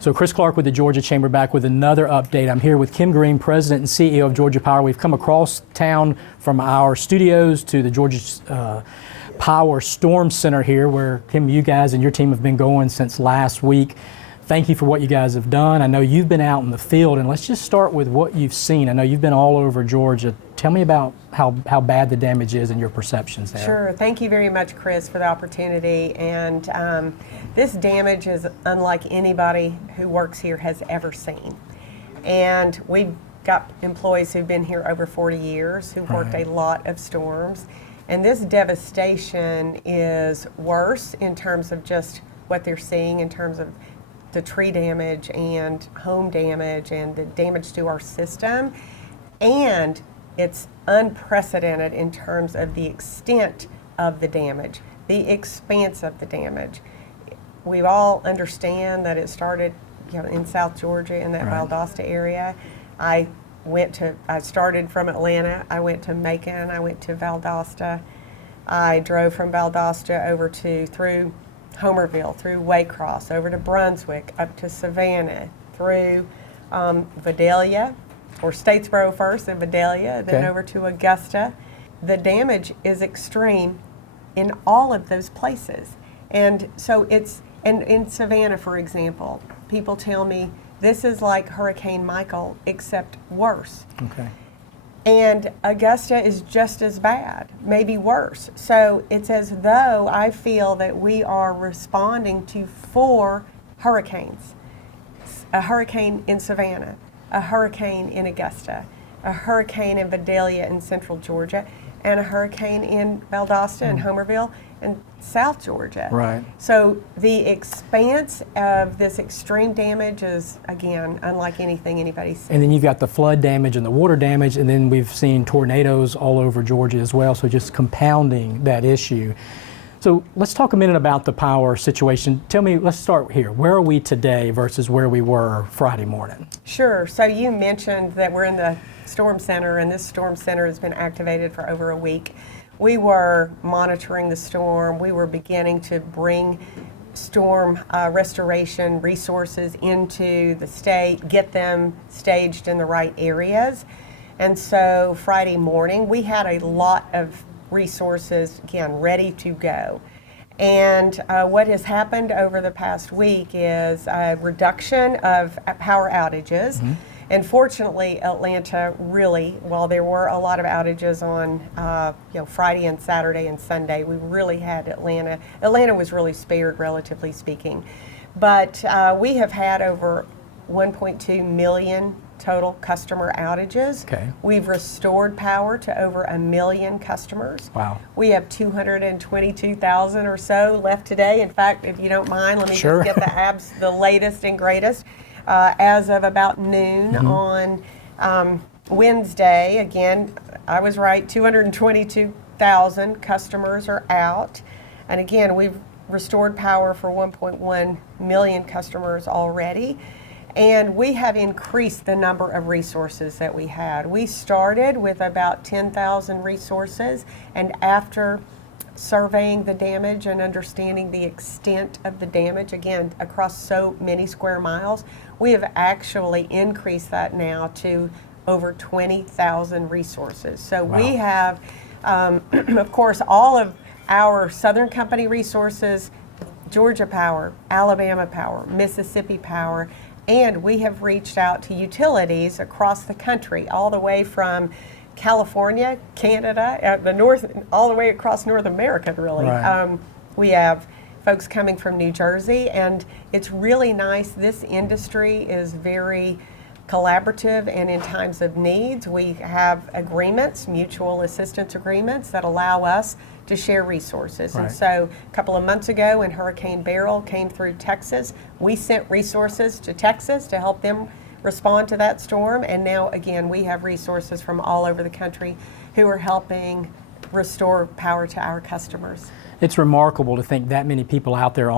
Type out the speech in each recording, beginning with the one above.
So Chris Clark with the Georgia Chamber back with another update. I'm here with Kim Greene, President and CEO of Georgia Power. We've come across town from our studios to the Georgia Power Storm Center here, where, Kim, you guys and your team have been going since last week. Thank you for what you guys have done. I know you've been out in the field, and let's just start with what you've seen. I know you've been all over Georgia. Tell me about how bad the damage is and your perceptions there. Sure. Thank you very much, Chris, for the opportunity. And this damage is unlike anybody who works here has ever seen. And we've got employees who've been here over 40 years, who've worked a lot of storms. And this devastation is worse in terms of just what they're seeing in terms of the tree damage and home damage and the damage to our system. And it's unprecedented in terms of the extent of the damage, the expanse of the damage. We all understand that it started, in South Georgia in that Valdosta area. I started from Atlanta. I went to Macon. I went to Valdosta. I drove from Valdosta over through Homerville, through Waycross, over to Brunswick, up to Savannah, through Vidalia, or Statesboro first, then Vidalia, then over to Augusta. The damage is extreme in all of those places. And so and in Savannah, for example, people tell me this is like Hurricane Michael, except worse. Okay. And Augusta is just as bad, maybe worse. So it's as though I feel that we are responding to 4 hurricanes. A hurricane in Savannah, a hurricane in Augusta, a hurricane in Vidalia in central Georgia, and a hurricane in Valdosta and Homerville and South Georgia. Right. So the expanse of this extreme damage is, again, unlike anything anybody's seen. And then you've got the flood damage and the water damage, and then we've seen tornadoes all over Georgia as well, so just compounding that issue. So let's talk a minute about the power situation. Tell me, let's start here. Where are we today versus where we were Friday morning? Sure. So you mentioned that we're in the storm center, and this storm center has been activated for over a week. We were monitoring the storm. We were beginning to bring storm restoration resources into the state, get them staged in the right areas. And so Friday morning, we had a lot of resources, again, ready to go. And what has happened over the past week is a reduction of power outages. And fortunately, Atlanta really, while there were a lot of outages on Friday and Saturday and Sunday, we really had Atlanta. Atlanta was really spared, relatively speaking. But we have had over 1.2 million total customer outages. Okay. We've restored power to over 1 million customers. Wow. We have 222,000 or so left today. In fact, if you don't mind, let me Sure. just get the latest and greatest. As of about noon on Wednesday, again, I was right, 222,000 customers are out. And again, we've restored power for 1.1 million customers already. And we have increased the number of resources that we had. We started with about 10,000 resources, and after surveying the damage and understanding the extent of the damage, again, across so many square miles, we have actually increased that now to over 20,000 resources. So we have, of course, all of our Southern Company resources, Georgia Power, Alabama Power, Mississippi Power, and we have reached out to utilities across the country, all the way from California, Canada, the north, all the way across North America, really. Right. We have folks coming from New Jersey, and it's really nice. This industry is very collaborative, and in times of needs, we have agreements, mutual assistance agreements, that allow us to share resources. Right. And so a couple of months ago, when Hurricane Beryl came through Texas, we sent resources to Texas to help them respond to that storm. And now, again, we have resources from all over the country who are helping restore power to our customers. It's remarkable to think that many people out there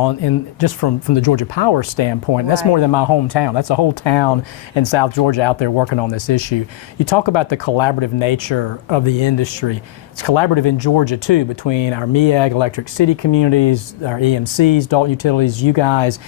just from the Georgia Power standpoint. That's more than my hometown. That's a whole town in South Georgia out there working on this issue. You talk about the collaborative nature of the industry. It's collaborative in Georgia too, between our MEAG, Electric City communities, our EMCs, Dalton Utilities, you guys.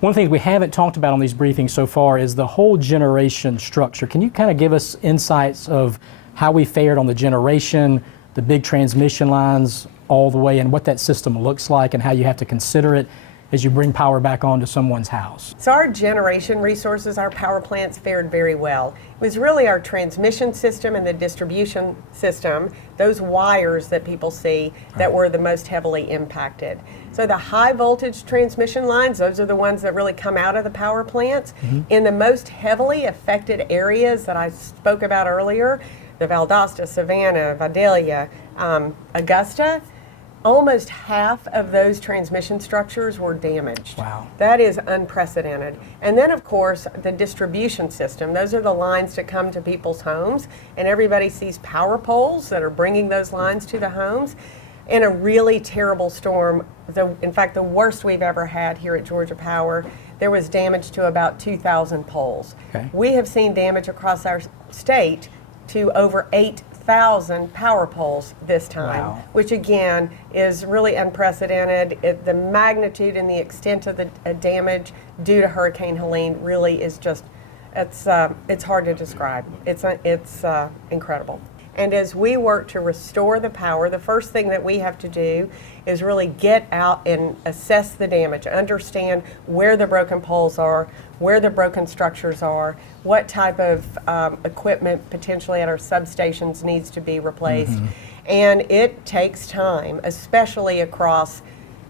One thing we haven't talked about on these briefings so far is the whole generation structure. Can you kind of give us insights of how we fared on the generation, the big transmission lines all the way, and what that system looks like and how you have to consider it as you bring power back onto someone's house? So our generation resources, our power plants fared very well. It was really our transmission system and the distribution system, those wires that people see, that were the most heavily impacted. So the high voltage transmission lines, those are the ones that really come out of the power plants. In the most heavily affected areas that I spoke about earlier, the Valdosta, Savannah, Vidalia, Augusta, almost half of those transmission structures were damaged. Wow. That is unprecedented. And then, of course, the distribution system. Those are the lines that come to people's homes, and everybody sees power poles that are bringing those lines to the homes. In a really terrible storm, in fact, the worst we've ever had here at Georgia Power, there was damage to about 2,000 poles. Okay. We have seen damage across our state to over 8,000 power poles this time, Wow. which again is really unprecedented. The magnitude and the extent of the damage due to Hurricane Helene really is just, it's hard to describe. It's incredible. And as we work to restore the power, the first thing that we have to do is really get out and assess the damage, understand where the broken poles are, where the broken structures are, what type of equipment potentially at our substations needs to be replaced. And it takes time, especially across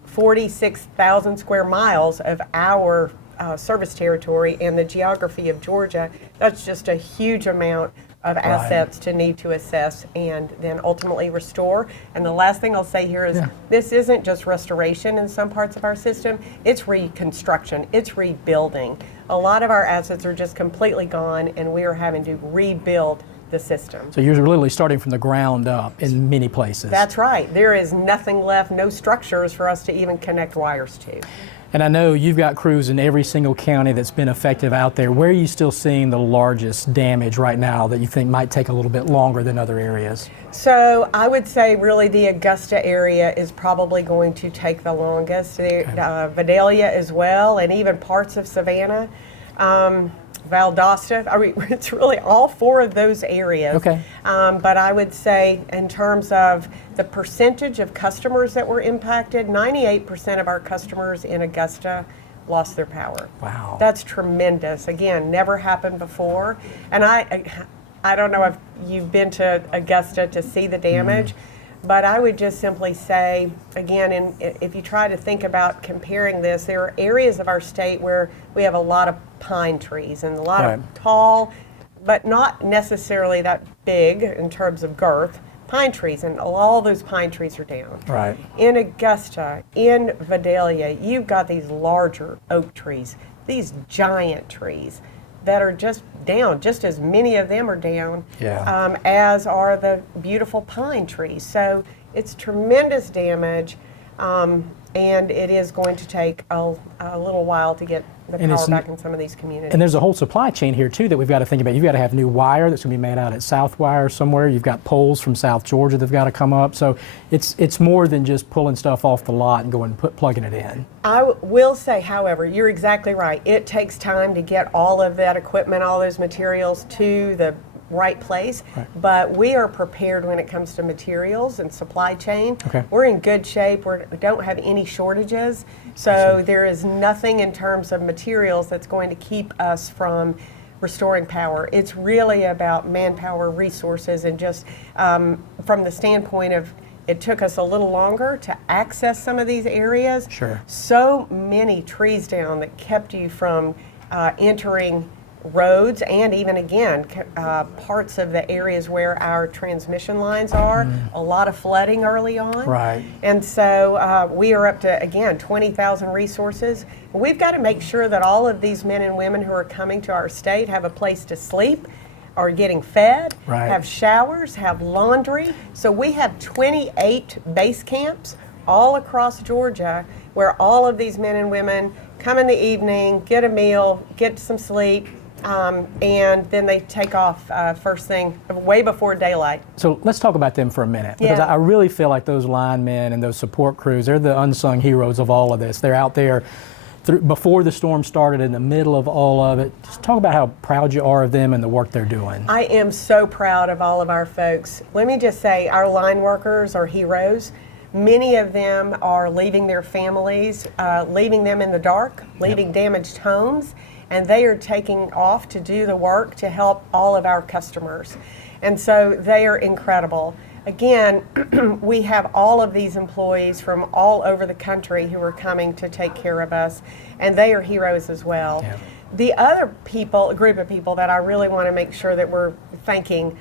46,000 square miles of our service territory and the geography of Georgia. That's just a huge amount of assets to need to assess and then ultimately restore. And the last thing I'll say here is this isn't just restoration in some parts of our system, it's reconstruction, it's rebuilding. A lot of our assets are just completely gone and we are having to rebuild the system. So you're literally starting from the ground up in many places. That's right. There is nothing left, no structures for us to even connect wires to. And I know you've got crews in every single county that's been affected out there. Where are you still seeing the largest damage right now that you think might take a little bit longer than other areas? So I would say really the Augusta area is probably going to take the longest. Vidalia as well, and even parts of Savannah. Valdosta, I mean, it's really all four of those areas. Okay. But I would say in terms of the percentage of customers that were impacted, 98% of our customers in Augusta lost their power. Wow. That's tremendous. Again, never happened before. And I don't know if you've been to Augusta to see the damage, but I would just simply say, again, if you try to think about comparing this, there are areas of our state where we have a lot of pine trees and a lot of tall, but not necessarily that big in terms of girth, pine trees, and all those pine trees are down. Right. In Augusta, in Vidalia, you've got these larger oak trees, these giant trees that are just down, just as many of them are down as are the beautiful pine trees. So it's tremendous damage, and it is going to take a little while to get the power back in some of these communities. And there's a whole supply chain here too that we've got to think about. You've got to have new wire that's going to be made out at Southwire somewhere. You've got poles from South Georgia that've got to come up. So it's more than just pulling stuff off the lot and going and plugging it in. I will say, however, you're exactly right. It takes time to get all of that equipment, all those materials to the right place, but we are prepared when it comes to materials and supply chain. We're in good shape. We don't have any shortages, so there is nothing in terms of materials that's going to keep us from restoring power. It's really about manpower, resources, and just from the standpoint of it took us a little longer to access some of these areas. So many trees down that kept you from entering roads, and even again parts of the areas where our transmission lines are, a lot of flooding early on. And so we are up to, again, 20,000 resources. We've got to make sure that all of these men and women who are coming to our state have a place to sleep, are getting fed, have showers, have laundry. So we have 28 base camps all across Georgia where all of these men and women come in the evening, get a meal, get some sleep, and then they take off first thing, way before daylight. So let's talk about them for a minute, because I really feel like those linemen and those support crews, they're the unsung heroes of all of this. They're out there before the storm started, in the middle of all of it. Just talk about how proud you are of them and the work they're doing. I am so proud of all of our folks. Let me just say, our line workers are heroes. Many of them are leaving their families, leaving them in the dark, leaving damaged homes, and they are taking off to do the work to help all of our customers. And so they are incredible. Again, we have all of these employees from all over the country who are coming to take care of us, and they are heroes as well. Yeah. The other group of people that I really want to make sure that we're thanking,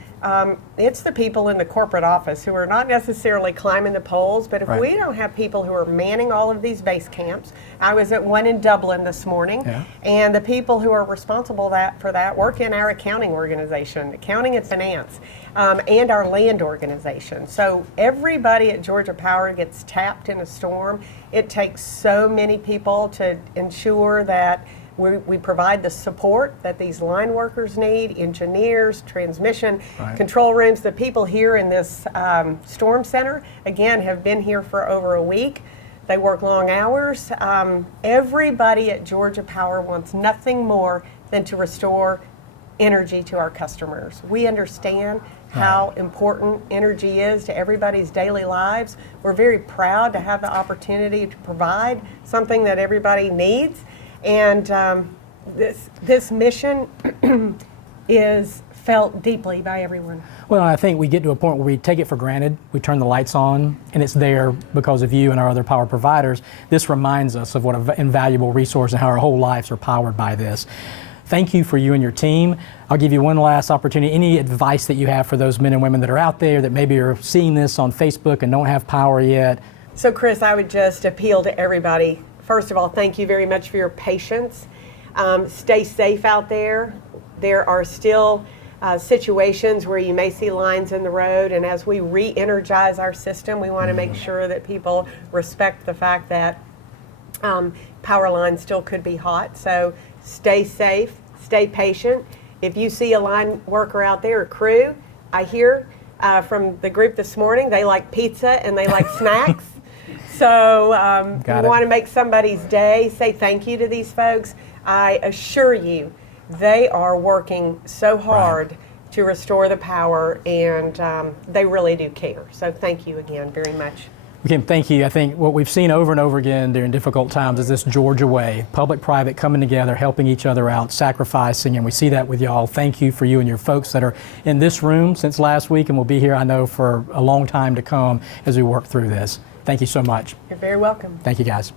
it's the people in the corporate office who are not necessarily climbing the poles, but if Right. we don't have people who are manning all of these base camps, I was at one in Dublin this morning, and the people who are responsible for that work in our accounting organization, accounting and finance, and our land organization. So everybody at Georgia Power gets tapped in a storm. It takes so many people to ensure that we provide the support that these line workers need, engineers, transmission, control rooms. The people here in this storm center, again, have been here for over a week. They work long hours. Everybody at Georgia Power wants nothing more than to restore energy to our customers. We understand how important energy is to everybody's daily lives. We're very proud to have the opportunity to provide something that everybody needs. And this mission is felt deeply by everyone. Well, I think we get to a point where we take it for granted. We turn the lights on, and it's there because of you and our other power providers. This reminds us of what an invaluable resource and how our whole lives are powered by this. Thank you for you and your team. I'll give you one last opportunity. Any advice that you have for those men and women that are out there that maybe are seeing this on Facebook and don't have power yet? So, Chris, I would just appeal to everybody. First of all, thank you very much for your patience. Stay safe out there. There are still situations where you may see lines in the road, and as we re-energize our system, we want to make sure that people respect the fact that power lines still could be hot. So stay safe, stay patient. If you see a line worker out there, a crew, I hear from the group this morning, they like pizza and they like snacks. So we want to make somebody's day, say thank you to these folks. I assure you, they are working so hard to restore the power, and they really do care. So thank you again very much. Kim, thank you. I think what we've seen over and over again during difficult times is this Georgia way, public-private coming together, helping each other out, sacrificing, and we see that with y'all. Thank you for you and your folks that are in this room since last week and will be here, I know, for a long time to come as we work through this. Thank you so much. You're very welcome. Thank you, guys.